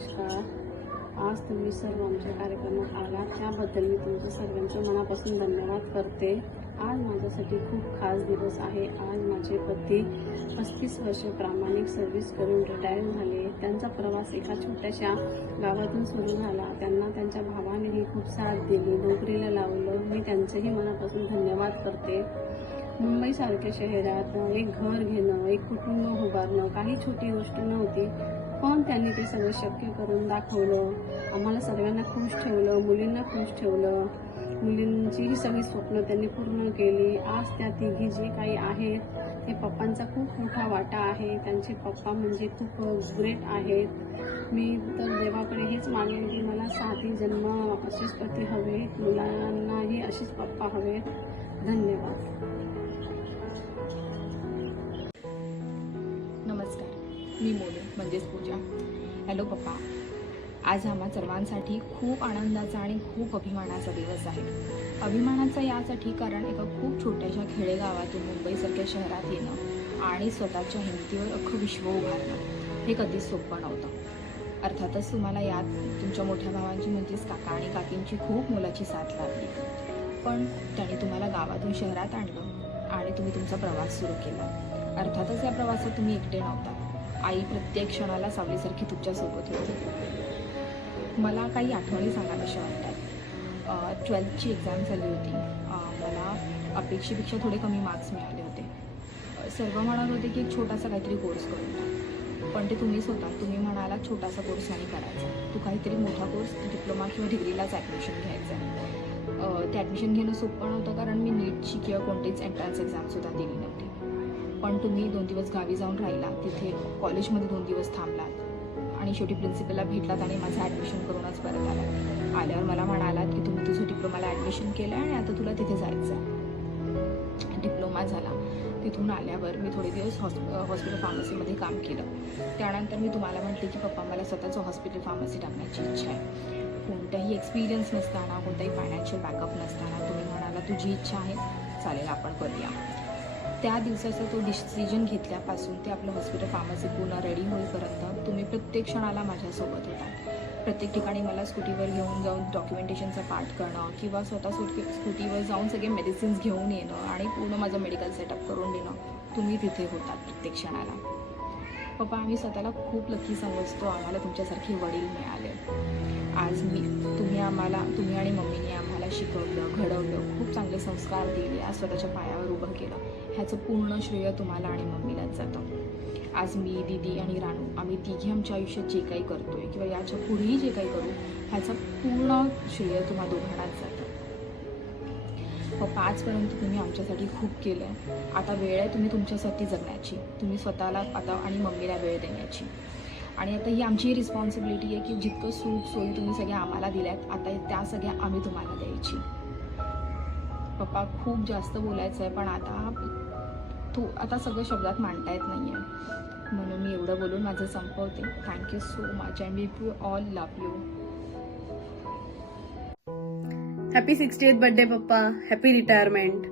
नमस्कार. आज तुम्ही सर्व आमच्या कार्यक्रमात आला त्याबद्दल मी तुमच्या सर्वांचं मनापासून धन्यवाद करते. आज माझ्यासाठी खूप खास दिवस आहे. आज माझे पती 35 वर्ष प्रामाणिक सर्व्हिस करून रिटायर झाले. त्यांचा प्रवास एका छोट्याशा गावातून सुरू झाला. त्यांना त्यांच्या भावानेही खूप साथ दिली, नोकरीला लावलं. मी त्यांचेही मनापासून धन्यवाद करते. मुंबईसारख्या शहरात एक घर घेणं, एक कुटुंब उभारणं काही छोटी गोष्ट नव्हती, पण त्यांनी ते सगळं शक्य करून दाखवलं. आम्हाला सर्वांना खुश ठेवलं, मुलींना खुश ठेवलं. मुलींचीही सगळी स्वप्न त्यांनी पूर्ण केली. आज त्या तिघी जे काही आहेत ते पप्पांचा खूप मोठा वाटा आहे. त्यांचे पप्पा म्हणजे खूप ग्रेट आहेत. मी तर देवाकडे हेच मागेन की मला 7 जन्म असेच पती हवेत, मुलांनाही असेच पप्पा हवेत. धन्यवाद. नमस्कार, मी मोनू म्हणजेच पूजा. हॅलो पप्पा. आज आम्हा सर्वांसाठी खूप आनंदाचा आणि खूप अभिमानाचा दिवस आहे. अभिमानाचा यासाठी कारण एका खूप छोट्याशा खेडेगावातून मुंबईसारख्या शहरात येणं आणि स्वतःच्या हिमतीवर अख्खं विश्व उभारणं हे कधीच सोपं नव्हतं. अर्थातच तुम्हाला यात तुमच्या मोठ्या भावांची म्हणजेच काका आणि काकींची खूप मोलाची साथ लाभली, पण त्यांनी तुम्हाला गावातून शहरात आणलं आणि तुम्ही तुमचा प्रवास सुरू केला. अर्थातच या प्रवासात तुम्ही एकटे नव्हता. आई प्रत्येक क्षणाला सावलीसारखी तुमच्यासोबत होती. मला काही आठवणी सांगाव्याशा वाटतात. 12th एक्झाम झाली होती. मला अपेक्षेपेक्षा थोडे कमी मार्क्स मिळाले होते. सर्व म्हणत होते की एक छोटासा काहीतरी कोर्स करून टाक, पण ते तुम्हीच होता. तुम्ही म्हणाला छोटासा कोर्स नाही करायचा, तू काहीतरी मोठा कोर्स डिप्लोमा किंवा डिग्रीलाच ॲडमिशन घ्यायचं आहे. ते ॲडमिशन घेणं सोपं नव्हतं, कारण मी नीटची किंवा कोणतीच एंट्रन्स एक्झामसुद्धा दिली नव्हती. पण तुम्ही 2 दिवस गावी जाऊन राहिला, तिथे कॉलेजमध्ये 2 दिवस थांबलात आणि शेवटी प्रिन्सिपलला भेटलात आणि माझं ॲडमिशन करूनच परत आल्यावर मला म्हणालात की तुम्ही तुझं डिप्लोमाला ॲडमिशन केलं आणि आता तुला तिथे जायचं आहे. डिप्लोमा झाला. तिथून आल्यावर मी थोडे दिवस हॉस्पिटल फार्मसीमध्ये काम केलं. त्यानंतर मी तुम्हाला म्हटले की पप्पा मला स्वतःचं हॉस्पिटल फार्मसी टाकण्याची इच्छा आहे. कोणताही एक्सपिरियन्स नसताना, कोणताही फायनान्शियल बॅकअप नसताना तुम्ही म्हणाला तुझी इच्छा आहे, चालेल आपण करूया. त्या दिवसाचा तो डिसिजन घेतल्यापासून ते आपलं हॉस्पिटल फार्मसी पूर्ण रेडी होईपर्यंत तुम्ही प्रत्येक क्षणाला माझ्यासोबत होता. प्रत्येक ठिकाणी मला स्कूटीवर घेऊन जाऊन डॉक्युमेंटेशनचा पार्ट करणं किंवा स्वतः स्कूटीवर जाऊन सगळे मेडिसिन्स घेऊन येणं आणि पूर्ण माझं मेडिकल सेटअप करून देणं, तुम्ही तिथे होतात प्रत्येक क्षणाला. पप्पा, आम्ही स्वतःला खूप लकी समजतो, आम्हाला तुमच्यासारखे वडील मिळाले. आज तुम्ही आणि मम्मीने आम्हाला शिकवलं, घडवलं, खूप चांगले संस्कार दिले, आज स्वतःच्या पायावर उभं केलं. ह्याचं पूर्ण श्रेय तुम्हाला आणि मम्मीलाच जातं. आज मी, दीदी आणि रानू आम्ही तिघी आमच्या आयुष्यात जे काही करतोय किंवा याच्या पुढेही जे काही करू, ह्याचं पूर्ण श्रेय तुम्हा दोघांनाच जातं. पप्पा, आजपर्यंत तुम्ही आमच्यासाठी खूप केलं आहे. आता वेळ आहे तुम्ही तुमच्यासाठी जगण्याची, तुम्ही स्वतःला आता आणि मम्मीला वेळ देण्याची. आणि आता ही आमची रिस्पॉन्सिबिलिटी आहे की जितकं सुख सोयी तुम्ही सगळ्या आम्हाला दिल्यात, आता त्या सगळ्या आम्ही तुम्हाला द्यायची. पप्पा, खूप जास्त बोलायचं आहे, पण आता सगळं शब्दात मांडता येत नाही आहे, म्हणून मी एवढं बोलून माझं संपवते. Thank you so much and we all love you. Happy 60th birthday papa. Happy retirement.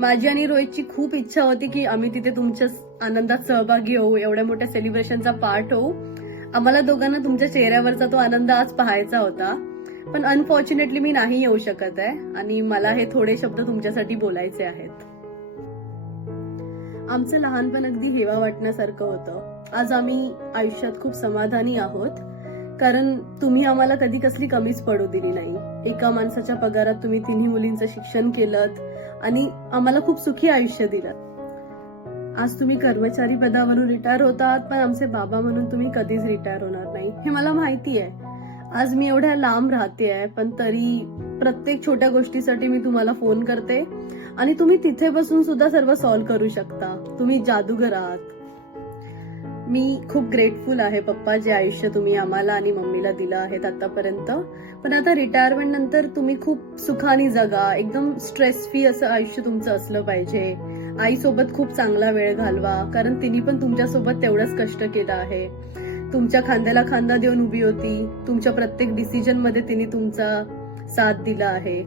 माझी आणि रोहितची खूप इच्छा होती की आम्ही तिथे तुमच्या आनंदात सहभागी होऊ, एवढ्या मोठ्या सेलिब्रेशनचा पार्ट होऊ. आम्हाला दोघांना तुमच्या चेहऱ्यावरचा तो आनंद आज पाहायचा होता, पण अनफॉर्च्युनेटली मी नाही येऊ शकत आहे आणि मला हे थोडे शब्द तुमच्यासाठी बोलायचे आहेत. आमचं लहानपण अगदी हेवा वाटण्यासारखं होतं. आज आम्ही आयुष्यात खूप समाधानी आहोत, कारण तुम्ही आम्हाला कधी कसली कमीच पडू दिली नाही. एका माणसाच्या पगारात तुम्ही 3 मुलींचं शिक्षण केलं आणि आम्हाला खूप सुखी आयुष्य दिलं. आज तुम्ही कर्मचारी पदावरून रिटायर होतात, पण आमचे बाबा म्हणून तुम्ही कधीच रिटायर होणार नाही, हे मला माहिती आहे. आज मी एवढ्या लांब राहते आहे, पण तरी प्रत्येक छोट्या गोष्टीसाठी मी तुम्हाला फोन करते आणि तुम्ही तिथे बसून सुद्धा सर्व सॉल्व्ह करू शकता. तुम्ही जादूगर आहात. मी खूप ग्रेटफुल आहे पप्पा, जे आयुष्य तुम्ही आम्हाला आणि मम्मीला दिलं आहेत आतापर्यंत. पण आता रिटायरमेंट नंतर तुम्ही खूप सुखाने जगा, एकदम स्ट्रेस फ्री असं आयुष्य तुमचं असलं पाहिजे. आईसोबत खूप चांगला वेळ घालवा, कारण तिने पण तुमच्यासोबत तेवढंच कष्ट केलं आहे. तुमच्या खांद्याला खांदा देऊन उभी होती. तुमच्या प्रत्येक डिसिजन मध्ये तिने तुमचा साथ दिला आहे.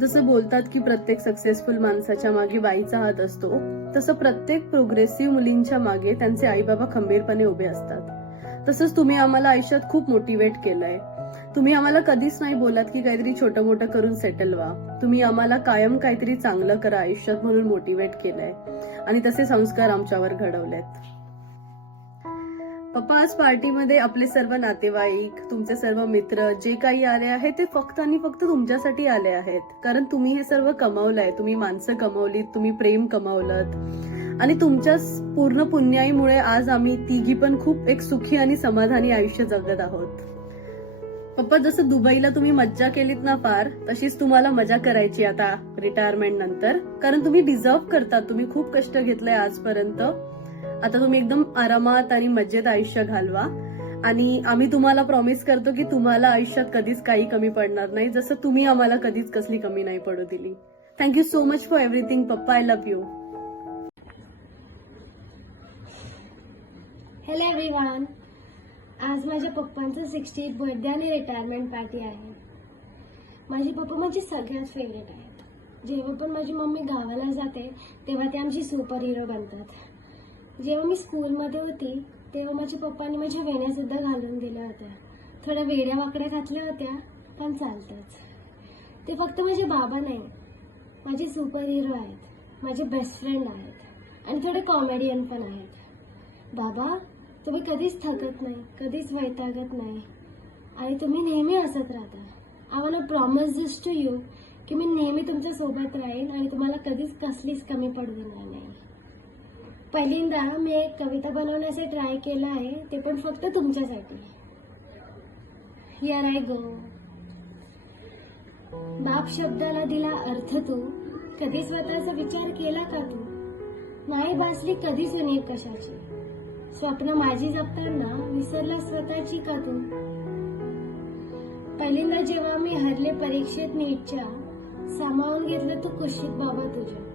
जसं बोलतात की प्रत्येक सक्सेसफुल माणसाच्या मागे बाईचा हात असतो, तसं प्रत्येक प्रोग्रेसिव्ह मुलींच्या मागे त्यांचे आई बाबा खंबीरपणे उभे असतात. तसंच तुम्ही आम्हाला आयुष्यात खूप मोटिवेट केलंय. तुम्ही आम्हाला कधीच नाही बोलात की काहीतरी छोटं मोठं करून सेटल व्हा. तुम्ही आम्हाला कायम काहीतरी चांगलं करा आयुष्यात म्हणून मोटिवेट केलंय आणि तसे संस्कार आमच्यावर घडवलेत. पप्पा, आज पार्टीमध्ये आपले सर्व नातेवाईक, तुमचे सर्व मित्र जे काही आले आहेत ते फक्त आणि फक्त तुमच्यासाठी आले आहेत. कारण तुम्ही हे सर्व कमावलंय. तुम्ही माणसं कमावलीत, तुम्ही प्रेम कमावलं आणि तुमच्या पूर्ण पुण्याईमुळे आज आम्ही तिघी पण खूप एक सुखी आणि समाधानी आयुष्य जगत आहोत. पप्पा, जसं दुबईला तुम्ही मज्जा केलीत ना फार, तशीच तुम्हाला मजा करायची आता रिटायरमेंट नंतर. कारण तुम्ही डिझर्व करता. तुम्ही खूप कष्ट घेतलंय आजपर्यंत. आता तुम्ही एकदम आरामात आणि मजेत आयुष्य घालवा आणि आम्ही तुम्हाला प्रॉमिस करतो की तुम्हाला आयुष्यात कधीच काही कमी पडणार नाही, जसं तुम्ही आम्हाला कधीच कसली कमी नाही पडू दिली. Thank you so much for everything papa. I love you. Hello everyone. आज माझ्या पप्पांचा 60th बर्थडे आणि रिटायरमेंट पार्टी आहे. माझे पप्पा माझे सगळ्यात फेवरेट आहेत. जेव्हा पण माझी मम्मी गावाला जाते तेव्हा ते आमची सुपर हिरो बनतात. जेव्हा मी स्कूलमध्ये होती तेव्हा माझ्या पप्पांनी माझ्या वेण्या सुद्धा घालून दिल्या होत्या. थोड्या वेड्या वाकड्या घातल्या होत्या पण चालतंच. ते फक्त माझे बाबा नाही, माझे सुपर हिरो आहेत, माझे बेस्ट फ्रेंड आहेत आणि थोडे कॉमेडियन पण आहेत. बाबा, तुम्ही कधीच थकत नाही, कधीच वैतागत नाही आणि तुम्ही नेहमी हसत राहता. I want to promise this to you की मी नेहमी तुमच्या सोबत राहीन आणि तुम्हाला कधीच कसलीच कमी पडू देणार नाही. पहिल्यांदा मी एक कविता बनवण्याचे ट्राय केलं आहे, ते पण फक्त तुमच्यासाठी. हिअर आय गो. बाप शब्दाला दिला अर्थ तू, कधी स्वतःचा विचार केला का तू? नाही भासली कधीच उणीव कशाची, स्वप्न माझी जपताना विसरला स्वतःची का तू? पहिल्यांदा जेव्हा मी हरले परीक्षेत नीटच्या, सामावून घेतलं तू कुशीत बाबा तुझ्या.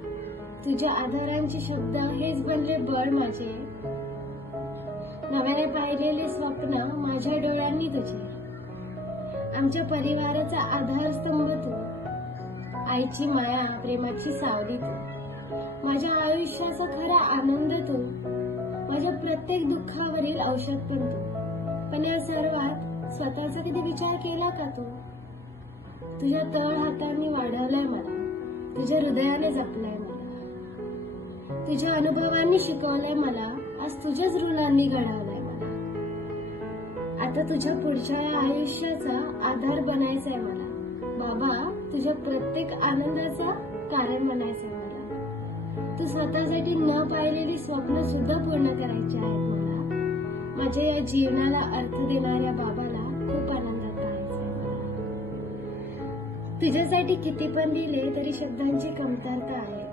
तुझ्या आधारांचे शब्द हेच बनले बळ माझे. नव्याने पाहिलेले स्वप्न माझ्या डोळ्यांनी तुझे. आमच्या परिवाराचा आधारस्तंभ तू, आईची माया, प्रेमाची सावली तू, माझ्या आयुष्याचा खरा आनंद तू, माझ्या प्रत्येक दुःखावरील औषध पण तू. पण या सर्वात स्वतःचा कधी विचार केला का तू? तुझ्या तळ हातांनी वाढवलंय मला, तुझ्या हृदयाने जपलंय मला, तुझ्या अनुभवांनी शिकवलंय मला, आज तुझ्याच ऋणांनी घडवलंय मला. आता तुझ्या पुढच्या या आयुष्याचा आधार बनायचंय मला. बाबा, तुझ्या प्रत्येक आनंदाचा कारण बनायचंय मला. तू स्वतःसाठी न पाहिलेली स्वप्न सुद्धा पूर्ण करायची आहेत मला. माझ्या या जीवनाला अर्थ देणाऱ्या बाबाला खूप आनंदात पाहायचंय मला. तुझ्यासाठी किती पण दिले तरी शब्दांची कमतरता आहे.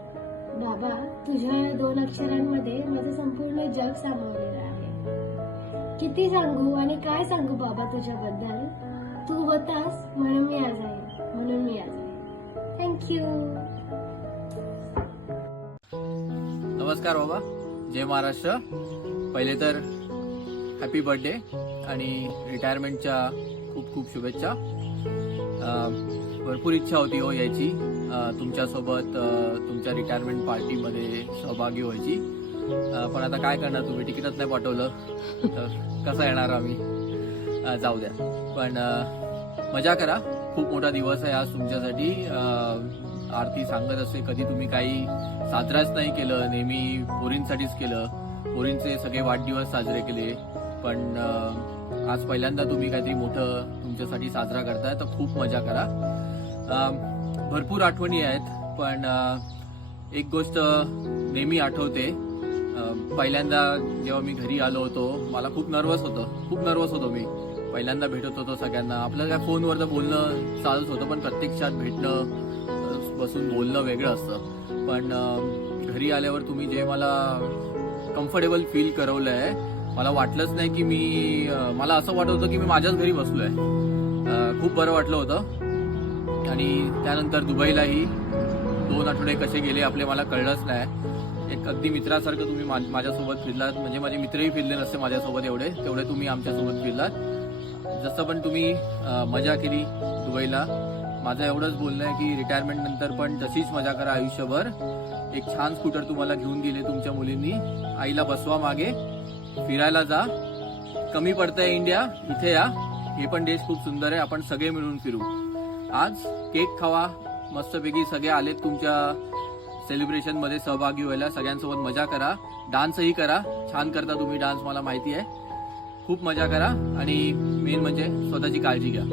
बाबा, तुझ्या या 2 अक्षरांमध्ये माझं संपूर्ण जग सामावलेलं आहे. किती सांगू आणि काय सांगू बाबा तुझ्याबद्दल. तू होतास म्हणून मी आज आहे. थँक्यू. नमस्कार बाबा, जय महाराष्ट्र. पहिले तर हॅपी बर्थडे आणि रिटायरमेंटच्या खूप खूप शुभेच्छा. भरपूर इच्छा होती हो यायची, तुमच्यासोबत तुमच्या रिटायरमेंट पार्टीमध्ये सहभागी व्हायची. पण आता काय करणार, तुम्ही तिकीटच नाही पाठवलं तर कसं येणार आम्ही. जाऊ द्या, पण मजा करा. खूप मोठा दिवस आहे आज तुमच्यासाठी. आरती सांगत असते कधी तुम्ही काही साजराच नाही केलं, नेहमी पोरींसाठीच केलं, पोरींचे सगळे वाढदिवस साजरे केले. पण आज पहिल्यांदा तुम्ही काहीतरी मोठं तुमच्यासाठी साजरा करताय, तर खूप मजा करा. भरपूर आठवणी आहेत, पण एक गोष्ट नेहमी आठवते. पहिल्यांदा जेव्हा मी घरी आलो होतो, मला खूप नर्वस होतो मी. पहिल्यांदा भेटत होतो सगळ्यांना. आपलं काय फोनवर तर बोलणं चालूच होतं, पण प्रत्यक्षात भेटणं, बसून बोलणं वेगळं असतं. पण घरी आल्यावर तुम्ही जे मला कम्फर्टेबल फील करवलंय, मला वाटलंच नाही की मला असं वाटत होतं की मी माझ्याच घरी बसलोय. खूप बरं वाटलं होतं. आणि त्यानंतर दुबईलाही 2 आठवडे कसे गेले आपले मला कळलंच नाही. एक अगदी मित्रासारखं तुम्ही माझ्यासोबत फिरलात. म्हणजे माझे मित्रही फिरले नसते माझ्यासोबत तेवढे तुम्ही आमच्यासोबत फिरलात. जसं पण तुम्ही मजा केली दुबईला. माझं एवढंच बोलणं आहे की रिटायरमेंट नंतर पण तशीच मजा करा आयुष्यभर. एक छान स्कूटर तुम्हाला घेऊन दिले तुमच्या मुलींनी. आईला बसवा मागे, फिरायला जा, कमी पडतंय इंडिया, इथे या, हे पण देश खूप सुंदर आहे, आपण सगळे मिळून फिरू. आज केक खावा मस्तपैकी, सगळे आलेत तुमच्या सेलिब्रेशन मध्ये सहभागी व्हायला, सगळ्यांसोबत मजा करा, डान्सही करा, छान करता तुम्ही डान्स मला माहिती आहे, खूप मजा करा आणि मेन म्हणजे स्वतःची काळजी घ्या.